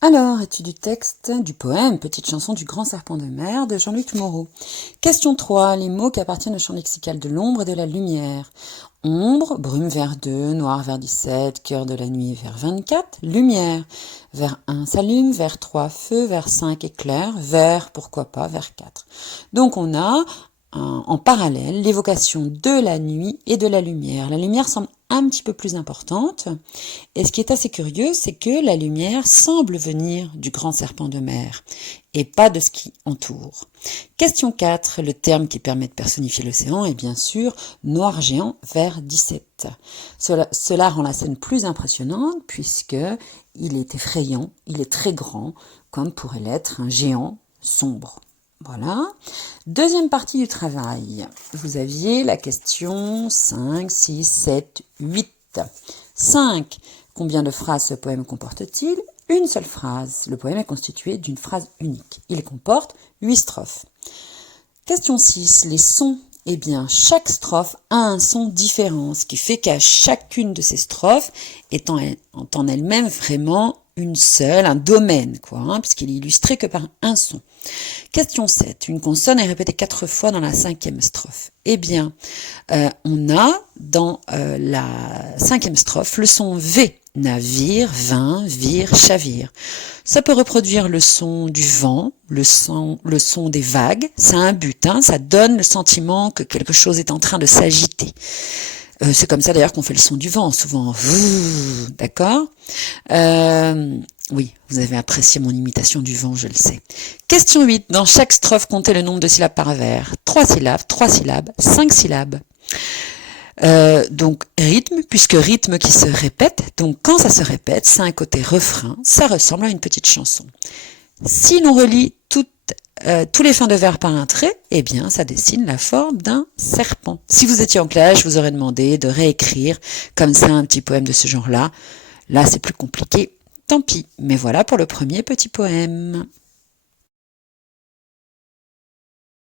Alors, étude du texte du poème Petite chanson du grand serpent de mer de Jean-Luc Moreau. Question 3. Les mots qui appartiennent au champ lexical de l'ombre et de la lumière. Ombre, brume vers 2, noir vers 17, cœur de la nuit vers 24, lumière. Vers 1 s'allume, vers 3 feu, vers 5 éclair, vers pourquoi pas, vers 4. Donc on a en parallèle l'évocation de la nuit et de la lumière. La lumière semble un petit peu plus importante. Et ce qui est assez curieux, c'est que la lumière semble venir du grand serpent de mer et pas de ce qui entoure. Question 4. Le terme qui permet de personnifier l'océan est bien sûr noir géant vers 17. Cela rend la scène plus impressionnante puisque il est effrayant, il est très grand, comme pourrait l'être un géant sombre. Voilà. Deuxième partie du travail. Vous aviez la question 5, 6, 7, 8. 5. Combien de phrases ce poème comporte-t-il? Une seule phrase. Le poème est constitué d'une phrase unique. Il comporte 8 strophes. Question 6. Les sons. Eh bien, chaque strophe a un son différent, ce qui fait qu'à chacune de ces strophes est en elle-même vraiment une seule, un domaine, puisqu'il est illustré que par un son. Question 7. Une consonne est répétée 4 fois dans la 5e strophe. Eh bien, on a dans la 5e strophe le son V. Navire, vin, vire, chavire. Ça peut reproduire le son du vent, le son des vagues. Ça a un but, ça donne le sentiment que quelque chose est en train de s'agiter. C'est comme ça d'ailleurs qu'on fait le son du vent, souvent. D'accord ? Oui, vous avez apprécié mon imitation du vent, je le sais. Question 8. Dans chaque strophe, comptez le nombre de syllabes par vers. 3 syllabes, 5 syllabes. Donc rythme, puisque rythme qui se répète, donc quand ça se répète, c'est un côté refrain, ça ressemble à une petite chanson. Si l'on relie tous les fins de vers par un trait, eh bien ça dessine la forme d'un serpent. Si vous étiez en classe, je vous aurais demandé de réécrire comme ça un petit poème de ce genre-là. Là c'est plus compliqué, tant pis. Mais voilà pour le premier petit poème.